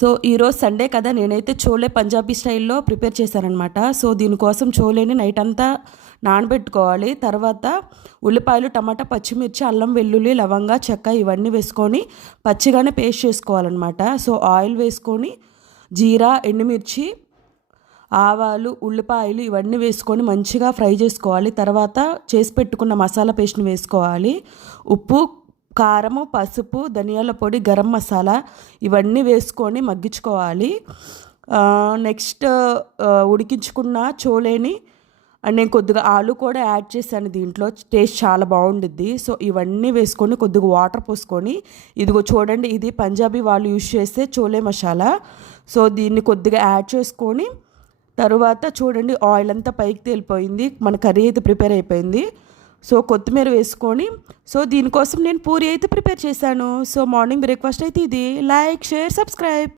So ఈరోజు Sunday కదా, నేనైతే చోలే పంజాబీ స్టైల్లో ప్రిపేర్ చేశాననమాట. సో దీనికోసం చోలేని నైట్ అంతా నానబెట్టుకోవాలి. తర్వాత ఉల్లిపాయలు, టమాటా, పచ్చిమిర్చి, అల్లం, వెల్లుల్లి, లవంగా, చెక్క ఇవన్నీ వేసుకొని పచ్చిగానే పేస్ట్ చేసుకోవాలన్నమాట. సో ఆయిల్ వేసుకొని జీరా, ఎండుమిర్చి, ఆవాలు, ఉల్లిపాయలు ఇవన్నీ వేసుకొని మంచిగా ఫ్రై చేసుకోవాలి. తర్వాత చేసి పెట్టుకున్న మసాలా పేస్ట్ని వేసుకోవాలి. ఉప్పు, కారము, పసుపు, ధనియాల పొడి, గరం మసాలా ఇవన్నీ వేసుకొని మగ్గించుకోవాలి. నెక్స్ట్ ఉడికించుకున్న చోలేని అండ్ నేను కొద్దిగా ఆలు కూడా యాడ్ చేశాను దీంట్లో, టేస్ట్ చాలా బాగుండిద్ది. సో ఇవన్నీ వేసుకొని కొద్దిగా వాటర్ పోసుకొని, ఇదిగో చూడండి, ఇది పంజాబీ వాళ్ళు యూజ్ చేసే చోలే మసాలా. సో దీన్ని కొద్దిగా యాడ్ చేసుకొని తరువాత చూడండి ఆయిల్ అంతా పైకి తేలిపోయింది, మన కర్రీ అయితే ప్రిపేర్ అయిపోయింది. సో కొత్తిమీర వేసుకొని, సో దీనికోసం నేను పూరి అయితే ప్రిపేర్ చేశాను. సో మార్నింగ్ బ్రేక్ఫాస్ట్ అయితే ఇది. Like, share, subscribe.